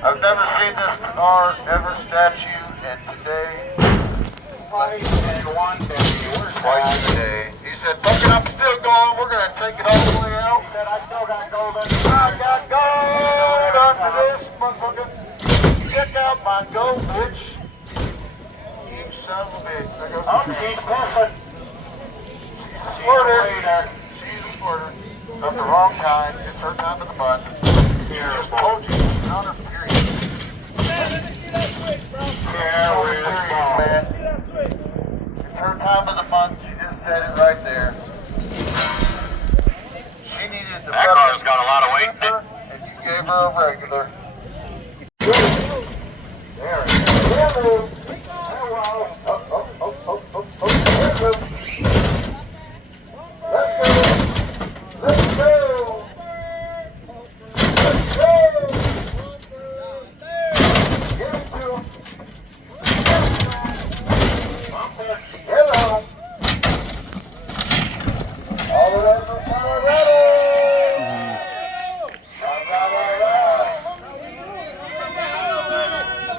I've never seen this car ever statue, and today, twice today, he said, fuck it, I'm still going, we're going to take it all the way out. He said, I still got gold under this. I got gold under this, motherfucker. Check out my gold, bitch. You son of a bitch. Oh, she's perfect. She's a squirter. She's a squirter. Of the wrong kind. It's her time of the month. She just told you she's on her period. Man, let me see that switch, bro. Yeah, we're man. It's her time of the month. She just said it right there. She needed the. That car's got a lot of weight. And you gave her a regular. There it is. Hello. Let's go. Let's go. Let's go. Give it to him. Hello. All the way from Colorado.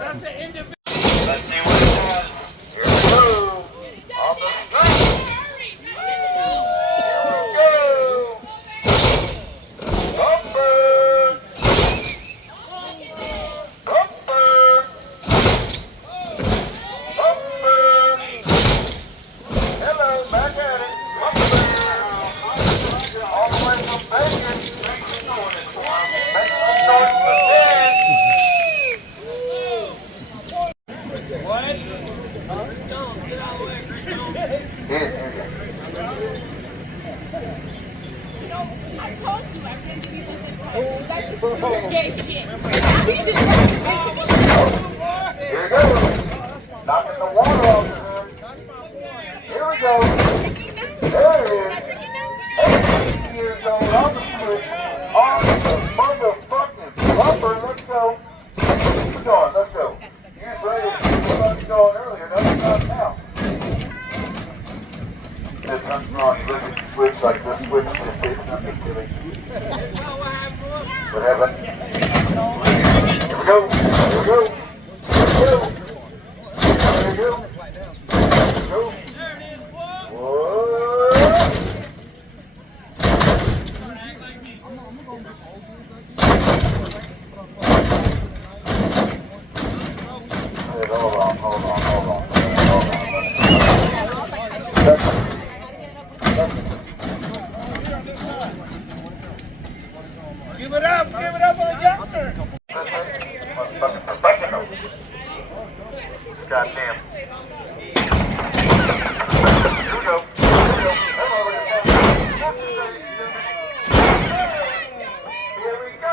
That's the individual. Let's see what it does. Here we go. On the street. Here we go. Bumper. Bumper. Bumper. Hello, back at it. Bumper. All the way from Vegas. Make some noise for What? Here. I told you, I said to you, that's gay shit. Here we go. Knocking the water off the hood. Here we go. There it is. 18 years old on the switch. On the motherfucking bumper. Let's go. Keep going. Let's go. Here's ready. We're going to go earlier. No, it's not now. There's something wrong. You look at the switch like this switch just did something to me. What happened? Here we go. Here we go. Here we go. There we go. There we go. Whoa. Hey, hold on. Give it up for the youngster. Motherfucking professional. Goddamn. Here we go. Hello, here we go.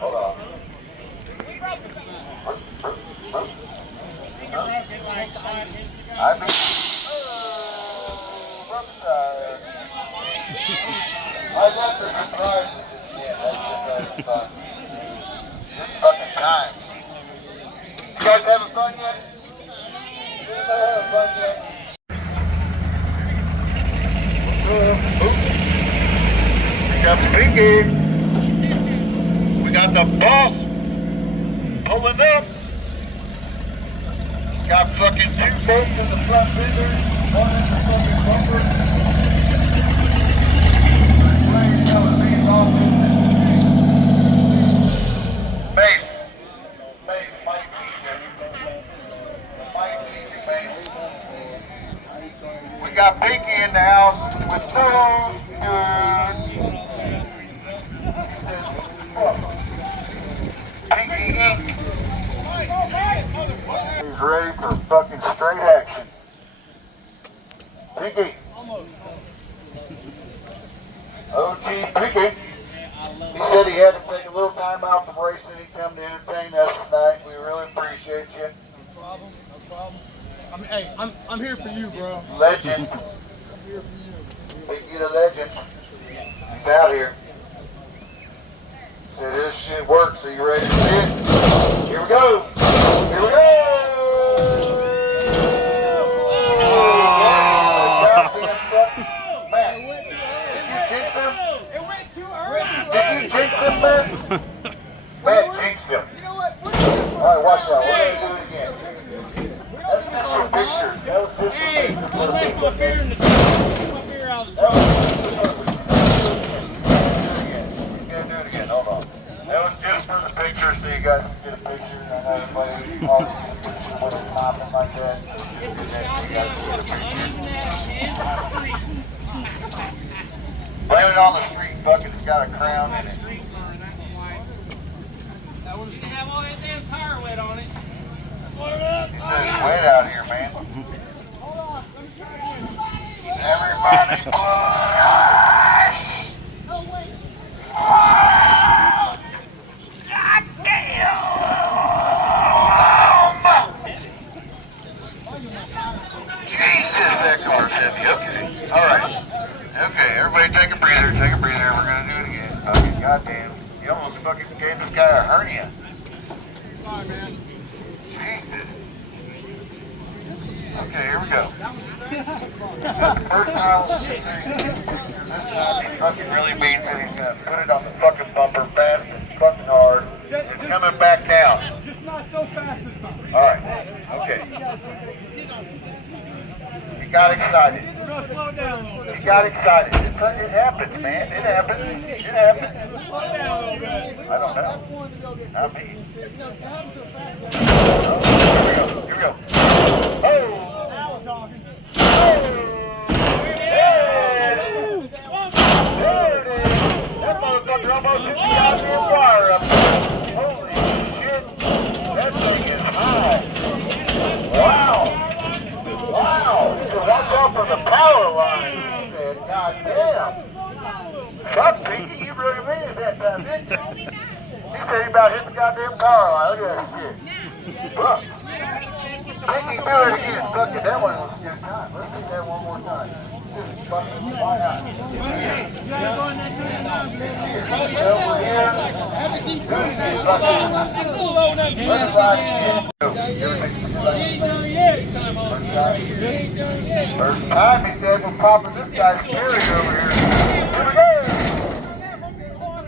Hold on. I mean, I love the surprises at the end. That's fun. Good fucking times. You guys having fun yet? Anybody having fun yet? We got Pinky. We got the boss pulling up. Got fucking 2 bolts in the front fenders, 1 in the fucking bumper. Base. Mike Peter. Mike Peter, base. We got Pinky in the house with thru. Pinky Inc. He's ready for fucking straight action. Pinky. OG Pinky. He said he had to take a little time out from racing. He come to entertain us tonight. We really appreciate you. No problem. I'm here for you, bro. Legend. I'm here for you. Pinky the legend. He's out here. So this shit works. Are you ready to see it? Here we go. Here we go. Matt, did you jinx him? It went too early. Did you jinx him, Matt? Matt jinxed him. Alright, watch out. We're going to do it again. That's just for pictures. That was just for pictures. I left my beer in the truck. My beer out of the That truck. was just for pictures. He's going to do it again. Hold on. That was just for the picture so you guys can get a picture. I know everybody always get a picture when it's popping like that. So you can get a picture. Blame it on the street bucket. It's got a crown in it. You can have all that damn tire wet on it. He said it's wet out here, man. Everybody push! God damn! Jesus, that car's heavy. Okay. Alright. Okay, everybody take a breather. Take a breather. We're gonna do it again. Okay, goddamn. You almost fucking gave this guy a hernia. Sorry, man. Jesus. Okay, here we go. This is the first time this time he fucking really means it. He's gonna put it on the fucking bumper fast and fucking hard. It's coming back down. Just not so fast this time. Alright, okay. He got excited. We're going to slow down a little bit. He got excited. It happens, man. It happens. It happens. Slow down a little bit. I don't know. Not me. Here we go. Oh! Now we're talking. There it is. That motherfucker almost hit the goddamn wire up there. Holy shit. That thing is high. Wow. Wow. He said, watch out for the power line. He said, God damn. Fuck, Pinky, you really mean it that time, didn't you? He said he about hit the goddamn power line. Look at that shit. Look. Pinky, do it again. Fuck it, that one was a good time. Let's see that one more time. Fuck it, why not? First time he said we're popping this guy's cherry over here. Here we go!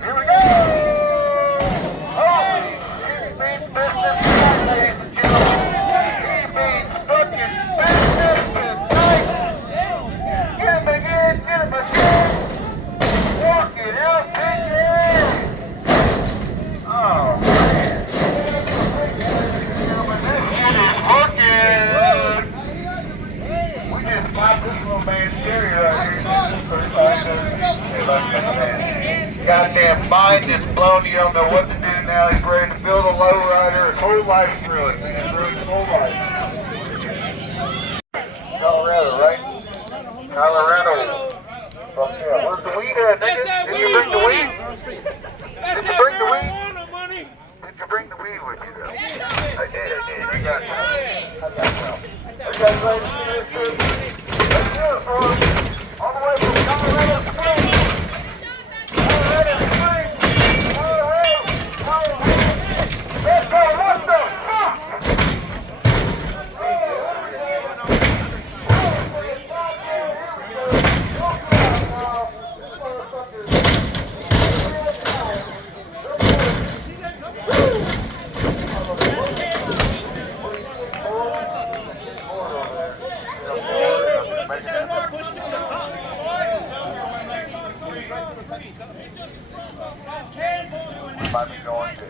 Here we go! Holy shit, he means business tonight, ladies and gentlemen. He means fucking business tonight. Get him again, get him again. Walk it out, Pinky. Oh, man. Gentlemen, this shit is working. We just popped this little man's stereo out here. Goddamn mind is blown. You don't know what to do now. He's ready to build a lowrider. His whole life's ruined. He's ruined his whole life. Colorado, right? Colorado. Fuck yeah. Where's the weed at, nigga? Did you bring the weed? Did you bring the weed? Did you bring the weed with you, though? I did. I got some. Are you guys ready to see this shit? Let's do it, folks. All the way from Colorado Springs. Colorado Springs. Colorado. Let's go. What the fuck? Might be going to.